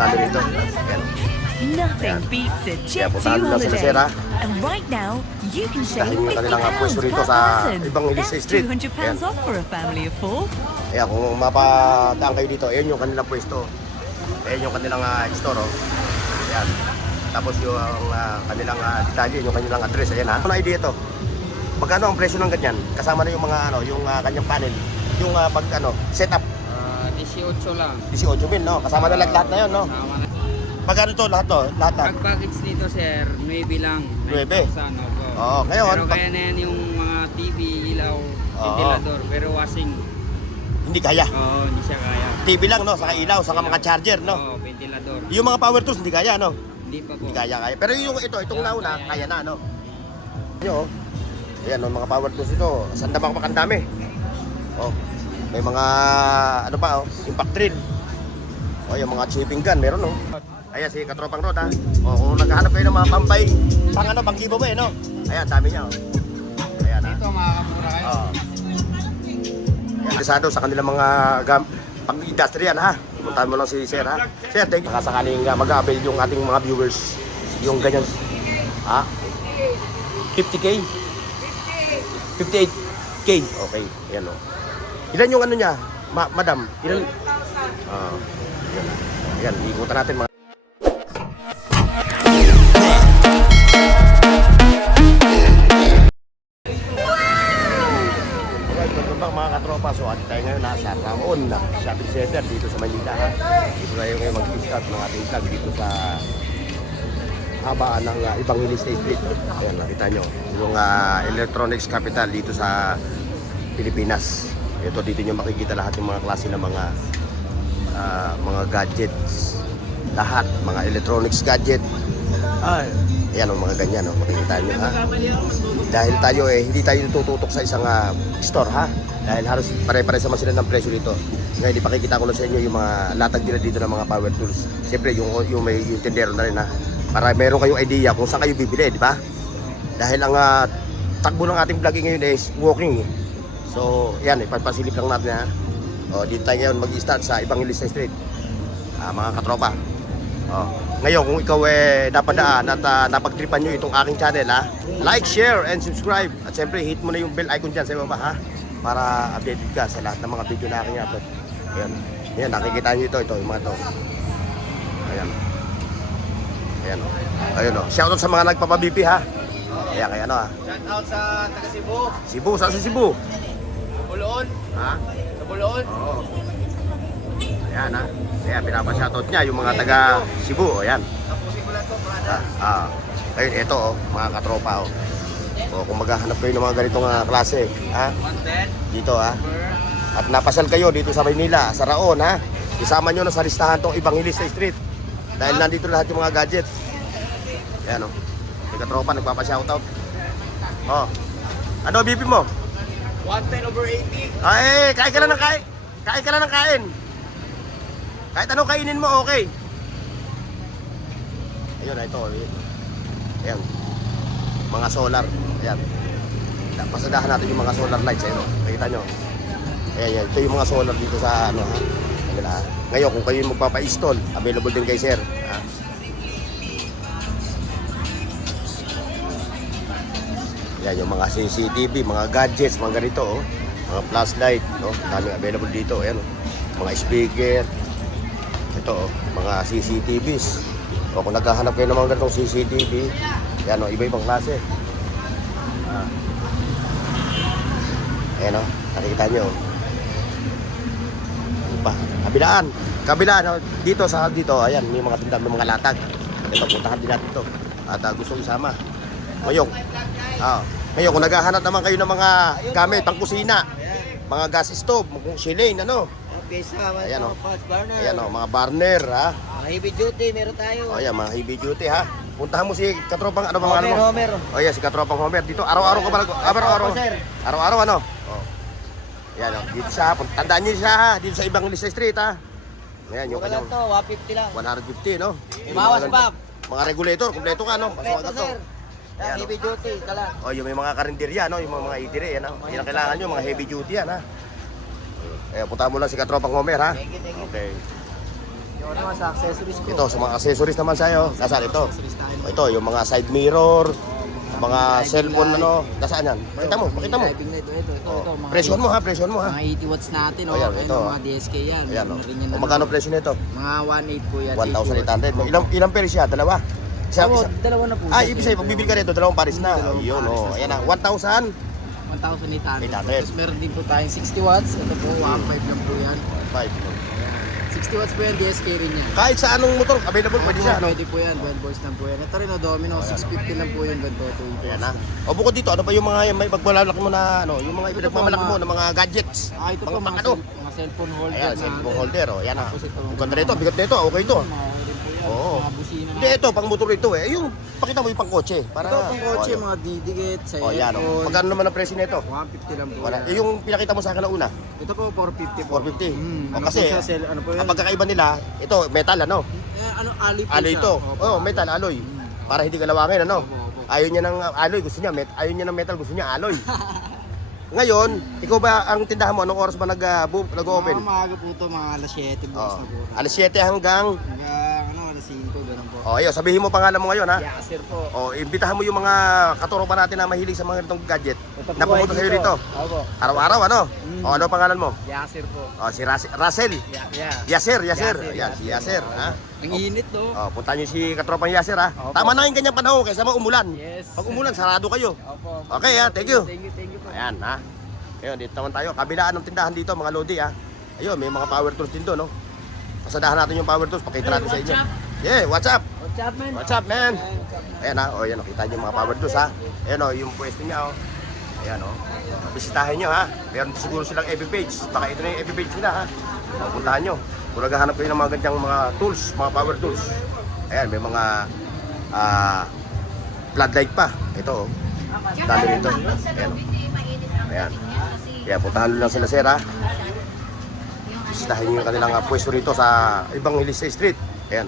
dami rito. Ayan. Nothing beats a Kaya Jet2 puntahan lang sila, sir, holiday. ha? And right now, you can save Dahil yung kanilang pwesto £50 rito per sa person. ibang Elisa That's Street. £200 off for a family of 4. Ayan, kung mapadaan kayo dito, ayan yung kanilang pwesto. Ayan yung kanilang store, oh. Ayan. Tapos yung kanilang detalye, yung kanilang address, ayan, ha? Ano idea ito? Magkano ang presyo ng ganyan? Kasama na yung mga yung kanyang panel, yung pag setup. 18 lang. 18,000, no? Kasama na lahat na yun, no? Kasama na. Magkano to lahat to? Lahat na? Ang package nito sir, 9 lang. 9? 9,000, opo. Oo, ngayon, Pero kaya na yan yung mga TV, ilaw, ventilador, pero washing, hindi kaya. oo, hindi siya kaya. TV lang, no? Saka ilaw, saka mga charger, no? Oo, ventilador. Yung mga power tools, hindi kaya, no? Hindi pa po. Hindi kaya. Pero yung itong nauna, kaya na, no? Yo. Ayan, no, mga power tools ito. Saan naman pa kandami? Oh. May mga ano pa, oh, impact drill. Oh, yung mga chipping gun, meron, no? Ayan, si Katropang Rod, ha? Oh, kung naghahanap kayo ng mga pambay, pang giveaway, no? Ayan, dami niya, oh. Ayan, ha? Ito makakamura kayo. Oh. Ayan, interesado sa kanilang mga pang-industrial, ha? Puntahan mo lang si Sir, ha? Sir, thank you. Sakaling mag-avail yung ating mga viewers, yung ganyan, ha? 50K? 58K. Okay, ayan, o. Ilan yung ano niya, madam? Ilan? Ayan. Ayan, ikutan natin mga... Mga katropa, so atin tayo ngayon nasa Raon Shopping Center dito sa Manila, ha? Dito tayo ngayon mag-start ng ating vlog dito sa habaan ng Evangelista Street. Ayan, nakita nyo yung electronics capital dito sa Pilipinas. Ito, dito nyo makikita lahat yung mga klase ng mga gadgets, lahat, mga electronics gadget. Ayan o, mga ganyan o, makikita nyo, ha? Dahil tayo hindi tayo tututok sa isang store, ha? Dahil halos pare-pare naman sila ng presyo dito. Ngayon, ipakikita ko lang sa inyo yung mga latag nila dito ng mga power tools. Siyempre, yung may yung tendero na rin, ha? Para meron kayong idea kung saan kayo bibili, di ba? Dahil ang takbo ng ating vlogging ngayon is walking. So, yan, ipapasilip lang natin, ha? O, dito tayo ngayon mag-start sa Evangelista Street. Mga katropa. O, ngayon, kung ikaw napadaan at napagtripan nyo itong aking channel, ha? Like, share, and subscribe. At siyempre, hit mo na yung bell icon dyan sa baba, ha? Para updated ka sa lahat ng mga video na aking upload. Ayan. Ayan, nakikita nyo ito, yung mga to. Ayan. Ayan, o. Ayun, o. Shoutout sa mga nagpapabipi, ha? Ayan, kaya ano, ha? Shoutout sa taga Cebu. Cebu, saan sa Cebu? Buloon. Ha? Sa Buloon. Oo. Ayan, ha? Ayan, pinapa-shoutout niya yung mga taga Cebu. Ayan. Tapusin ko lang ito, brother. Ayun, ito, oh, mga katropa, oh. O, kung maghahanap kayo ng mga ganitong klase, ha? 110. Dito, ha? At napasal kayo dito sa Maynila, sa Raon, ha? Isama nyo na sa listahan tong Evangelista Street. Dahil nandito lahat yung mga gadgets. Ayan, oh. Yung katropa, nagpapa-shoutout. Oh. Ano, BP mo? 110 over 80. Ay, kain ka na ng kain. Kain ka na ng kain. Kahit anong kainin mo, okay. Ayun, ito. Ayan. Mga solar. Ayan. Pasadahan natin yung mga solar lights. Ayun, nakita nyo. Ayan, ito yung mga solar dito sa ano, ha? Ayun, ha? Ngayon, kung kayo magpapa-install, available din kay sir, ha? Ayan, yung mga CCTV, mga gadgets, mga ganito, oh. Mga flashlight, no? Daming available dito. Ayan, oh. Mga speaker. Ito, oh, mga CCTVs. O kung naghahanap kayo ng mga ganitong CCTV, yan, oh, iba-ibang klase. Ayan, oh, nakikita nyo. Ano pa? Kabilaan, oh, dito, ayan, may mga tindahan, may mga latag. Ito, puntahan din natin ito. At gusto isama. Ngayon, kung naghahanap naman kayo ng mga gamit, pang kusina, mga gas stove, shilane, ano? Ayan, oh. Ayan, oh, mga burner, ha? Heavy duty, meron tayo. O, ayan, mga heavy duty, ha? Puntahan mo si Katropang, ano bang ano mo? Homer. O, yan, si Katropang Homer. Dito, araw-araw ka ba? Araw-araw? sir. Araw-araw, ano? O. Ayan, o. Dito sa, tandaan niyo siya, ha? Dito sa Evangelista Street, ha? Ayan, yung Wala kanyang to, 150 lang. 150, no? Bawas pa. Mga regulator, kumpleto ka, no? Pasok Ito, agad to. sir. Ayan, Heavy duty, kala. O, yung may mga karinderya, no? Yung mga itiri, yan, ha? Yan ang kailangan nyo, mga heavy duty, yan, ha? Ayan, puntahan mo lang si Katropang Homer, ha? Thank you. Okay. Yung naman sa accessories ko. Ito, sa mga accessories naman sa'yo. Nasaan ito? Accessories tayo. Ito, yung mga side mirror, mga cellphone ano. Nasaan yan? Pakita mo, pakita mo. Driving light. Ito. mga Presyon mo ha, presyon mo ha. Mga 80 watts natin, oh. Ayan, Ayan, ito, mga DSK yan. Ayan o. Meron rin yan, O magkano presyo nito? Mga 1.8 po yan. 1,800. Ilang pair siya? Dalawa? Isa, Oo, isa. dalawa na po. Ah, ibig sabihin, pag bibili ka rito, dalawang pares na. Dalawang Ayun pares o. na. Ayan na, 1,000. 1,800. 800. Tapos meron din po tayong 60 watts. Ito po, 1.5 lang po yan. 60 watts po yan, DSK rin yan. Kahit sa anong motor, available, pwede siya. Ano? Pwede po yan, well boys lang po yan. Ito rin, Domino, 650 lang po yun, ganito. Ayan na. O bukod dito, ano pa yung mga may pagbalalaki mo na, ano, yung mga ipinagmamalaki mo na mga gadgets? Ah, ito po, Mga mga, ano? mga cellphone holder Ayan, na. cellphone holder, o. Ayan na. Tapos ito, Ang ganda nito, bigat nito, okay to. Mga okay din po yan. Oo. Mga busina Hindi, na. ito, pang motor ito eh. Yung, pakita mo yung pang kotse. Para, Ito, pang kotse, O, mga didikit, sa O, yan o. aircon. Magkano naman ang presyo nito? 150 lang po. Wala. yan. Eh, yung pinakita mo sa akin na una, Ito po, 450 po. 450. O, Ano kasi, po siya, ano po yan? ang pagkakaiba nila, ito, metal, ano? Ano, alloy po Alloy siya. ito. Opo. Oh, metal, alloy. Para hindi kalawangin, ano? Opo. Ayaw niya ng alloy, gusto niya, ayaw niya ng metal, gusto niya alloy. Ngayon, ikaw ba ang tindahan mo? Anong oras ba nag-open? Mga maaga po ito, mga alas 7 bukas Oh. na po. Alas 7 hanggang... Hanggang, alas 5, ganun po. Oh, ayun, sabihin mo pangalan mo ngayon, ha? Yeah, sir po. Oh, imbitahan mo yung mga katropa natin na mahilig sa mga ganitong gadget. Ito po, Na pumunta sa'yo dito. Opo. Araw-araw, ano? Oh, ano pangalan mo? Yasir po. Oh, si Russell. Yeah. Yaser. Yaser, Ayan, si Yaser, ha? Ang init, no? Oh, punta niyo si katropang Yaser, ha? Opo. Tama na yung kanyang panahon kaysa umulan. Yes. Pag umulan, sarado kayo. Opo. Okay, ha? Thank you. Thank you po. Ayan, ha? Ayun, dito naman tayo. Kabilaan ng tindahan dito, mga Lodi, ha? Ayun, may mga power tools din doon, no? Pasadahan natin yung power tools, pakita natin sa inyo. Yeah, what's up? What's up, man? What's up, man? Ayan, ha? O, ayan, o, kita niyo yung mga power tools, ha? Ayan, o, yung pwesto niya, o. Ayan, o. Bisitahin niyo, ha? Meron siguro silang FB page. Baka ito na yung FB page nila, ha? O, puntahan niyo. Kung naghahanap kayo ng mga ganyang mga tools, mga power tools. Ayan, may mga floodlight pa. Ito, o. Dami rito. Ayan, o. Ayan. Kaya puntahan lang sila, sir, ha? Bisitahin niyo yung kanilang pwesto rito sa ibang Hills Street. Ayan.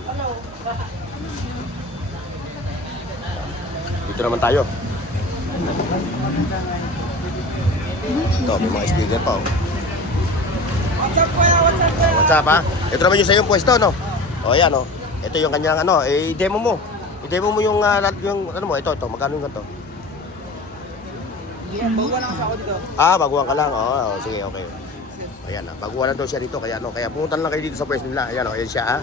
Dito naman tayo. Ito, may mga speaker pa, oh. What's up, ha? Ito naman yung sa iyong pwesto, no? O, ayan, oh. Ito yung kanyang, ano, i-demo mo. I-demo mo yung, ano mo, ito, magkano yung ganito? Bawa lang ako dito. Ah, baguhan ka lang. Oo, sige, okay. Ayan, baguhan lang daw siya dito. Kaya, ano, kaya pumunta lang kayo dito sa pwesto nila. Ayan, ayan siya, ha?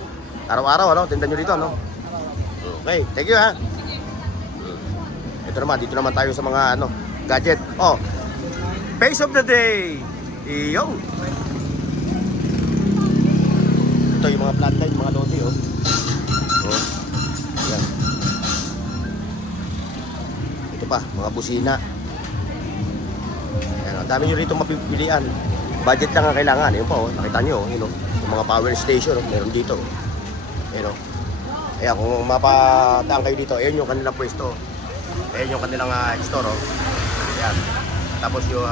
Araw-araw, ano? Tindan nyo dito, no? Okay, thank you, ha? Ito naman, dito naman tayo sa mga, ano, gadget. Oh, face of the day. Iyong. Ito yung mga flatline, mga Lodi, oh. Oh. Ayan. Ito pa, mga busina. Ayan, ang dami nyo rito mapipilian. Budget lang ang kailangan. Yun pa, oh. Nakita nyo, yun, oh. Yung mga power station, oh. Meron dito. Ayan, oh. Ayan, kung mapadaan kayo dito, ayan yung kanilang pwesto. Ayan yung kanilang store, oh. Ayan. Tapos yung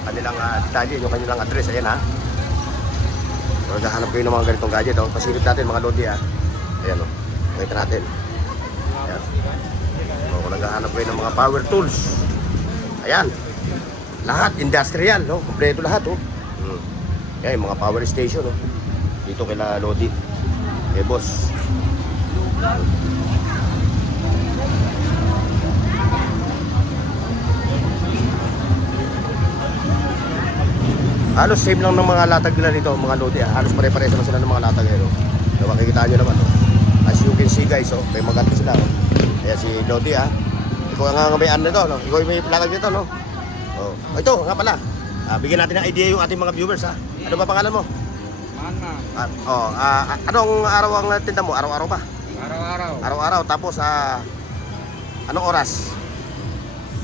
kanilang detalye, yung kanilang address, ayan, ha. Kung naghahanap kayo ng mga ganitong gadget, oh. Pasilip natin, mga Lodi, ha. Ayan, oh. Makita natin. Ayan. So, kung naghahanap kayo ng mga power tools, ayan. Lahat, industrial, no? Kompleto lahat, oh. Ayan, yung mga power station, oh. Dito kila Lodi. Boss. Halos same lang ng mga latag nila dito, mga Lodi, ah. Halos pare-pares naman sila ng mga latag, eh, no? So, makikita nyo naman, oh. As you can see, guys, oh, may maganda sila, oh. Kaya si Lodi, ah. Ikaw ang may ano nito, no? Ikaw yung may latag nito, no? Oh. Ito, nga pala. Bigyan natin ng idea yung ating mga viewers, ha. Ano ba pangalan mo? Mana. Anong araw ang tinda mo? Araw-araw ba? Araw-araw. Araw-araw. Tapos, anong oras?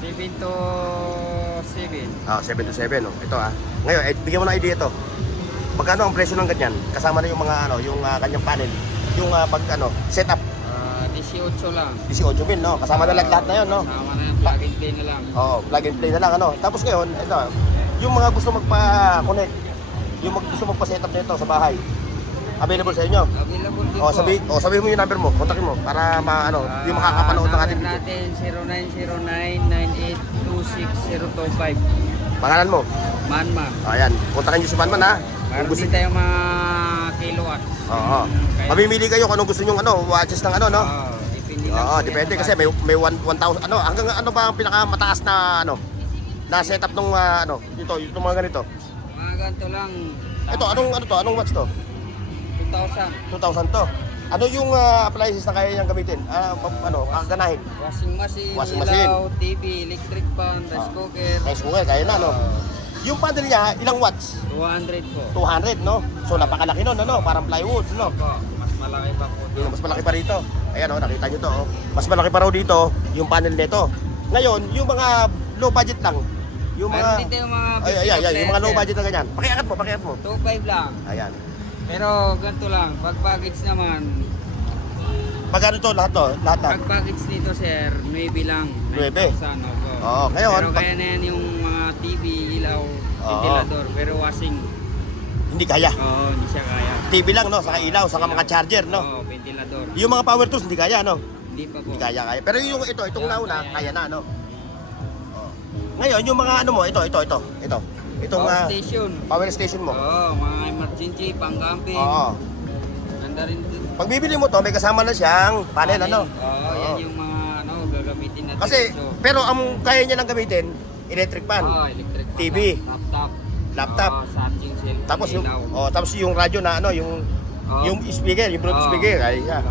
7 to 7. 7 to 7, no? Ito, Ngayon, bigyan mo ng idea ito. Magkano ang presyo ng ganyan? Kasama na yung mga, yung kanyang panel. Yung, setup. 18 lang. 18,000, no? Kasama na lahat na yun, no? Sama na yung plug and play na lang. Oo, plug and play na lang, ano? Tapos ngayon, ito, yung mga gusto magpa-connect, yung gusto magpa-setup nito sa bahay, available sa inyo. Available din po. Sabihin mo yung number mo, kontakin mo, para yung makakapanood ng ating number video. natin 0909-9826-025. Pangalan mo? Manma. Ayan, kontakin nyo si Manman, ha? Kung Meron gusto din tayong mga kilowatts. Oo. Mamimili kayo kung anong gusto nyo, watches ng no? Depende lang Oo, po depende yan. kasi may 1,000, hanggang ano ba ang pinakamataas na, na setup nung, itong mga ganito. Mga ganito lang. Ito, anong watch to? 2,000. 2,000 to. Ano yung appliances na kaya niyang gamitin? Ganahin? Washing machine, Washing machine. ilaw, TV, electric fan, rice cooker. Rice cooker, kaya na, Yung panel niya, ilang watts? 200 po. 200, no? So, napakalaki nun, Parang plywood, no? Po, mas malaki pa po. Mas malaki pa rito. Ayan, nakita nyo to, Mas malaki pa raw dito, yung panel nito. Ngayon, yung mga low budget lang. Yung Meron mga... dito yung mga yung mga low budget na ganyan. Pakiangat mo. 2.5 lang. Ayan. Pero ganito lang, pag package naman, Magkano to lahat to? Lahat na? pag package nito sir, 9 lang. 9. 9,000, opo. Oo, ngayon, Pero kaya na yan yung mga TV, ilaw, ventilador, pero washing, Hindi kaya. hindi siya kaya. TV lang, Saka ilaw, saka mga charger, Oo, ventilador. Yung mga power tools, hindi kaya, Hindi pa po. Hindi kaya. Pero itong nauna, kaya na, Ngayon, yung mga ito. Itong Power station. power station mo. Oo, mga emergency, pang-camping. Oo. Ganda rin din. Pag bibili mo to, may kasama na siyang panel, Oo, yan yung mga gagamitin natin. Kasi, pero ang kaya niya lang gamitin, electric fan. electric fan, TV. Laptop. Charging cellphone, Tapos yung ilaw. tapos yung radyo na yung speaker, yung Bluetooth speaker. Ayan,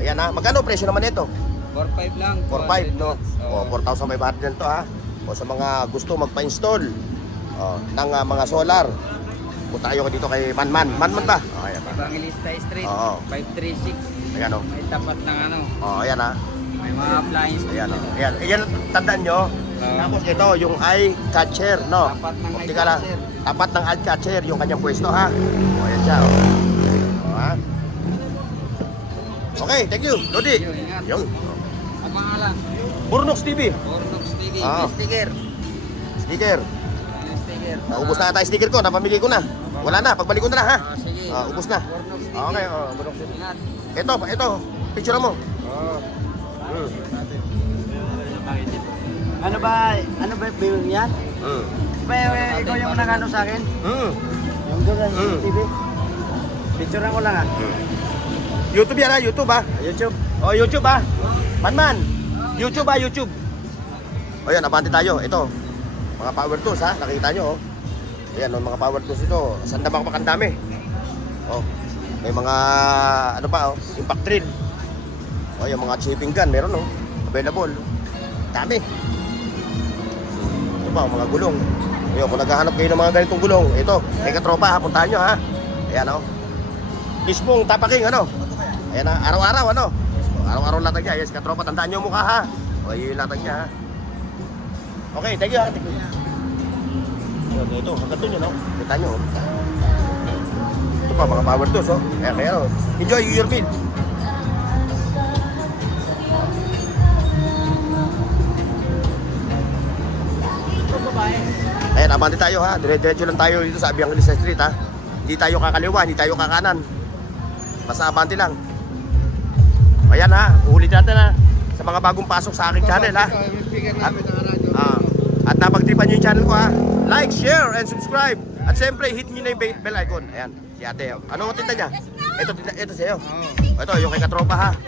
Ayan magkano presyo naman ito? 4.5 lang. 4.5, 200 watts. Oo. 4,500 yan to, O sa mga gusto magpa-install ng mga solar. Punta kayo dito kay Manman. Manman ba? Ayan. Evangelista Street, Oo. 536. Ayan, May tapat ng Ayan, may mga appliance. Ayan, Ayan, tandaan nyo. Tapos ito, yung eye catcher, Tapat ng eye Optical, catcher. Tapat ng eye catcher, yung kanyang pwesto, Ayan siya, Okay, thank you, Lodi. Yo, ingat. Yung, Ang pangalan? Burnox TV. Ornox TV. Ah. May sticker. Sticker. May sticker. Ubus na ata yung sticker ko, napamili ko na. Wala na, pagbalik ko na ha. Sige. Ubus na. Ornox TV. Okay, Burnox TV. Ingat. Ito, picture mo. Ano ba yung yan? Ikaw yung nagano sa akin? Yung doon sa TV? Picturean ko lang YouTube yan YouTube YouTube. YouTube Manman. YouTube O yan, abante tayo. Ito, mga power tools nakita nyo Ayan, mga power tools ito. Saan na pa dami? May mga, impact drill. Yung mga chipping gun, meron available. Dami. Ito pa, mga gulong. Ayun, kung naghahanap kayo ng mga ganitong gulong, ito, may katropa puntahan nyo Ayan mismong tapaking Ayan araw-araw araw-araw latag niya. Yes, katropa, tandaan nyo ang mukha yung latag niya Okay, thank you Ito, hanggang doon yun Kita nyo Ito pa, mga power tools Ayan, kaya enjoy your meal. Ayan, abante tayo Dire-diretso lang tayo dito sa Evangelista Street Hindi tayo kakaliwa, hindi tayo kakanan. Basta abante lang. Ayan ulit natin sa mga bagong pasok sa aking channel At napagtripan nyo yung channel ko Like, share, and subscribe. At siyempre, hit nyo na yung bell icon. Ayan, si ate Ano tinda niya? Ito sa'yo. Ito, yung kay katropa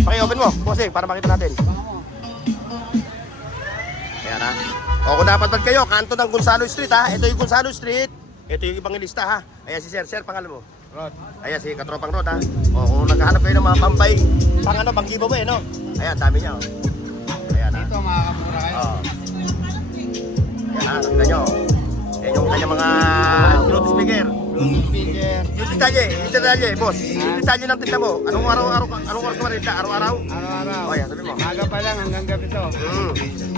Paki-open mo, bossing, para makita natin. Ayan kung napadpad kayo, kanto ng Gonzalo Street Ito yung Gonzalo Street. Ito yung Evangelista Ayan si Sir, pangalan mo? Rod. Ayan si Katropang Rod kung naghahanap kayo ng mga pambay, pang giveaway Ayan, dami niya Ayan Ito makakamura kayo. Ayan nakita nyo. Ayan yung kanyang mga Bluetooth speaker. Yung detalye, boss. Yung detalye ng tinda mo. Anong araw ka marinda? Araw-araw? Araw-araw. Ayan, sabi mo. Maga pa lang hanggang gabi to.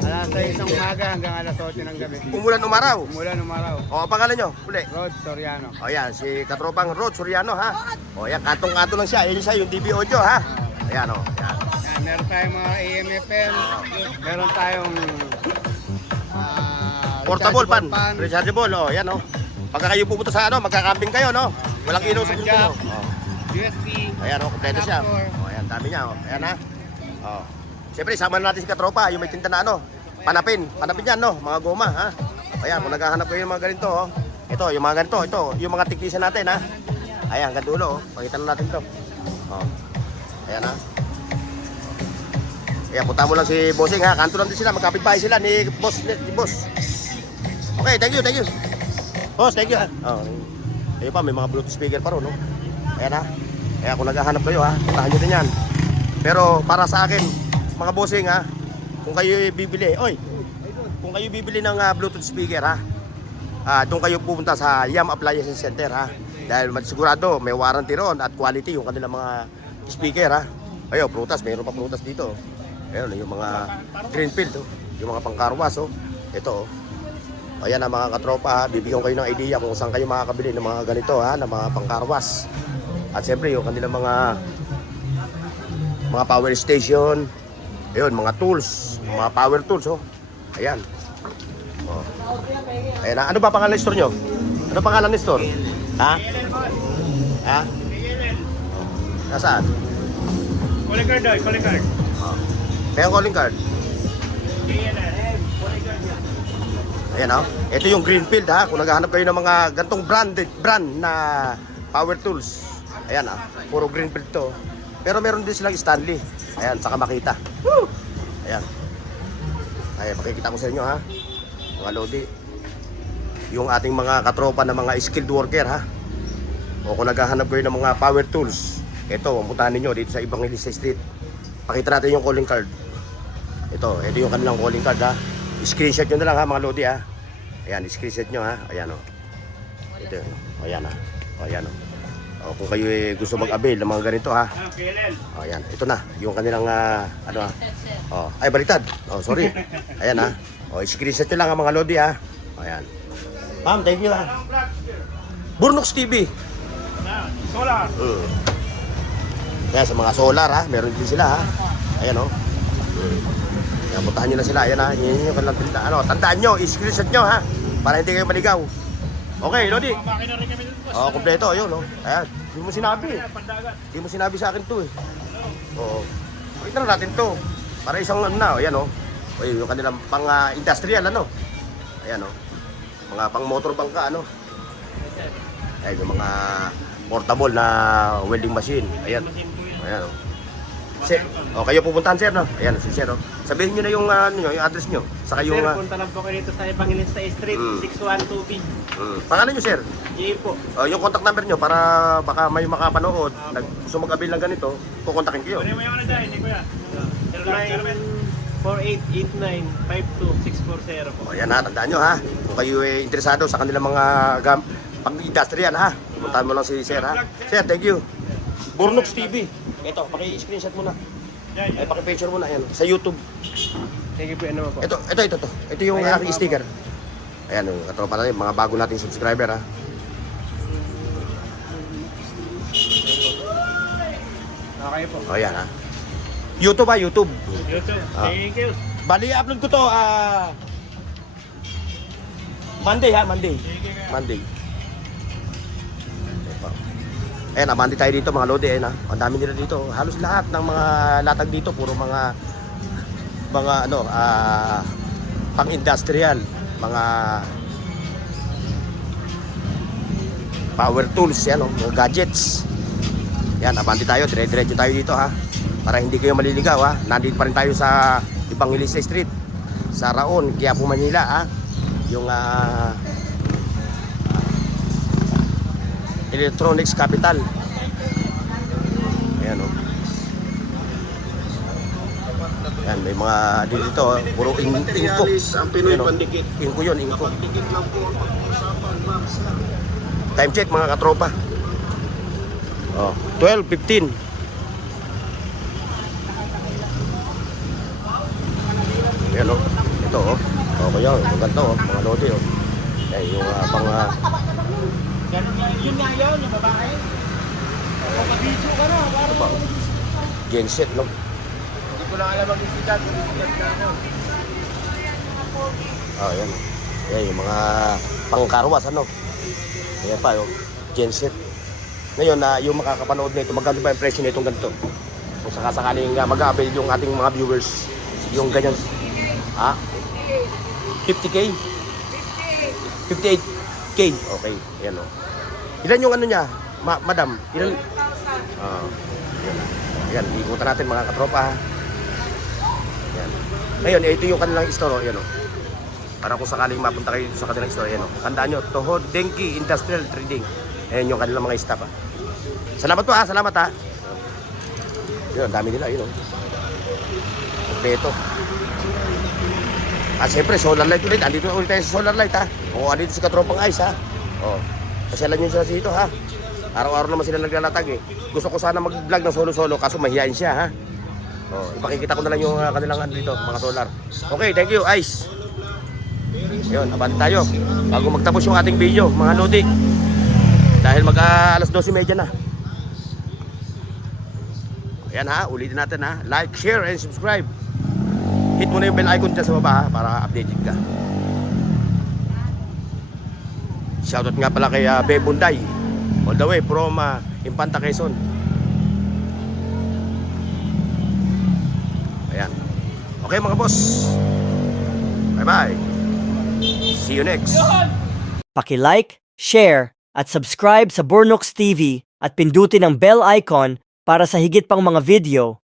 Alas 6 ng umaga hanggang alas 8 ng gabi. Umulan umaraw. Umulan umaraw. Ang pangalan nyo? Uli. Rod Soriano. Ayan, si Katropang Rod Soriano Ayan, katong-kato lang siya. Ayan siya, yung DB audio Ayan Ayan. Yan, meron tayong mga AM/FM. Meron tayong Portable pan. Rechargeable, yan Pagka kayo pupunta sa magkakamping kayo, Walang ilaw sa puso, USB. Ayan, kompleto siya. Ayan, dami niya, Ayan, Siyempre, sama na natin si Katropa, yung may tinta na Panapin yan, mga goma, Ayan, kung naghahanap kayo ng mga ganito, Ito, yung mga ganito, yung mga tiknisan natin, Ayan, hanggang dulo, oh. Pakita na natin to. Oh. Ayan ha. Ayan, punta mo lang si Bossing ha. Kanto lang din sila, magkapit-bahay sila ni Boss. Okay, thank you. Boss, thank you ha. Oh. Ayun pa, may mga Bluetooth speaker pa ron, no? Ayan ha. Kaya kung naghahanap kayo ha, puntahan nyo din yan. Pero para sa akin, mga Bossing ha, kung kayo bibili, kung kayo bibili ng Bluetooth speaker ha, doon kayo pupunta sa Yam Appliance Center ha. Dahil sigurado may warranty ron at quality yung kanilang mga speaker ha. Ayun, prutas, mayroon pa prutas dito. Ayun, yung mga greenfield, yung mga pangkarwas. Ito. Ayan na mga katropa ha, bibigyan kayo ng idea kung saan kayo makakabili ng mga ganito ha, ng mga pangkarwas. At siyempre yung kanilang mga power station. Ayun, mga tools, mga power tools. Ayan. Ayan na. Ano ba pangalan ng store nyo? Ano pangalan ng store? Ha? Nasaan? Calling card daw, calling card. Kaya calling card. Ayan o. Ito yung Greenfield ha. Kung naghahanap kayo ng mga gantong brand na power tools. Ayan ha. Puro Greenfield to. Pero meron din silang Stanley. Ayan, saka Makita. Woo! Ayan. Ayan, makikita ko sa inyo ha. Mga lodi. Yung ating mga katropa na mga skilled worker ha. O kung naghahanap kayo ng mga power tools. Ito, puntahan ninyo dito sa Evangelista Street. Pakita natin yung calling card. Ito yung kanilang calling card ha. Screenshot nyo na lang ha mga lodi ha. Ayan, screenshot nyo ha. Ayan o. Ito yun. Ayan ha. Ayan o. O, kung kayo gusto mag-avail ng mga ganito ha. O, ayan. Ito na. Yung kanilang ano ha. O, ay baliktad. O, sorry. Ayan ha. O, screenshot nyo lang ha mga lodi ha. O, ayan. Ma'am, thank you ha. Burnox TV. Solar. Kaya sa mga solar ha. Meron din sila ha. Ayan o. Kaya puntahan nyo na sila. Ayan ha. Yan yung kanilang tinda. Ano, tandaan nyo. I-screenshot nyo ha. Para hindi kayo maligaw. Okay, Lodi. Makina rin kami dun, boss. Oo, kompleto. Ayun o. Ayan. Hindi mo sinabi. Hindi mo sinabi sa akin to eh. Oo. Pakita na natin to. Para isang ano na. Ayan o. Ayun, yung kanilang pang-industrial ano. Ayan o. Mga pang-motor bangka ano. Ayan, yung mga portable na welding machine. Ayan. Ayan o. Sir, kayo pupuntahan sir no? Ayan si sir o. Sabihin niyo na yung yung address niyo. Saka yung Sir, punta lang po kayo dito sa Evangelista Street, 612B. pangalan niyo sir. J po. Yung contact number niyo para baka may makapanood, gusto mag-avail ng ganito, kukontakin kayo. Ano mo yung ano dyan, hindi ko yan. 0948895264 po. Ayan ha, tandaan niyo ha. Kung kayo interesado sa kanilang mga pang-industrial ha. Pumuntahan mo lang si sir ha. Sir, thank you. Burnox TV. Ito, paki-screenshot mo na. Ay, paki-picture mo na yan sa YouTube. Sige po, ano po. Ito. Ito yung aking sticker. Ayan, yung katropa natin, mga bago nating subscriber ha. Okay po. O, ayan ha. YouTube ha, YouTube. YouTube. Ah. Thank you. Bali, upload ko to Monday ha, Monday. Monday. Ayan, abante tayo dito mga lodi. Ayan ha, ang dami nila dito. Halos lahat ng mga latag dito, puro mga ano, pang-industrial, mga power tools, yan o, mga gadgets. Yan, abante tayo, dire-diretso tayo dito ha. Para hindi kayo maliligaw ha. Nandito pa rin tayo sa Evangelista Street, sa Raon, Quiapo, Manila ha. Yung Electronics Capital. Ayan o. Ayan, may mga dito, puro inko. Inko yun, inko. Time check mga katropa. Oh, 12:15. Ayan o. Ito o. Okay yan, maganda o. Mga lodi o. Ayan, yung pang... Yun nga yun, yung babae. Kapag-video ka na. Ano ba? Genset, no? Hindi ko lang alam mag-isikat. Mag-isikat na ako. Ayan. Ayan, yung mga pangkarwas, ano? Ayan pa, yung genset. Ngayon, yung makakapanood nito, magkano ba yung presyo nitong ganito? Kung sakasakaling mag-avail yung ating mga viewers, yung ganyan. Ha? 50K? 58K. Okay, ayan o. Ilan yung ano niya? Madam, ilan? Yan, ikutan natin mga katropa ha. Yan. Ngayon, ito yung kanilang store, yan o. Para kung sakaling mapunta kayo sa kanilang store, yan o. Tandaan nyo, Tohod Denki Industrial Trading. Ayan yung kanilang mga staff ha. Salamat po ha, salamat ha. Yun, dami nila, yun o. Kompleto. Siyempre, solar light ulit. Andito ulit tayo sa solar light ha. O, andito si Katropang Ice ha. O, pasyalan nyo siya dito ha. Araw-araw naman sila naglalatag eh. Gusto ko sana mag-vlog ng solo-solo kaso mahihain siya ha. O, ipakikita ko na lang yung kanilang dito, mga solar. Okay, thank you, Ice. Yun, abante tayo. Bago magtapos yung ating video, mga lodi. Dahil alas 12:30 na. Ayan ha, ulitin natin ha. Like, share, and subscribe. Hit mo na yung bell icon dyan sa baba ha, para updated ka. Shoutout nga pala kay Bebunday. All the way from Infanta, Quezon. Ayan. Okay mga boss. Bye-bye. See you next. Paki-like, share, at subscribe sa Bornox TV at pindutin ang bell icon para sa higit pang mga video.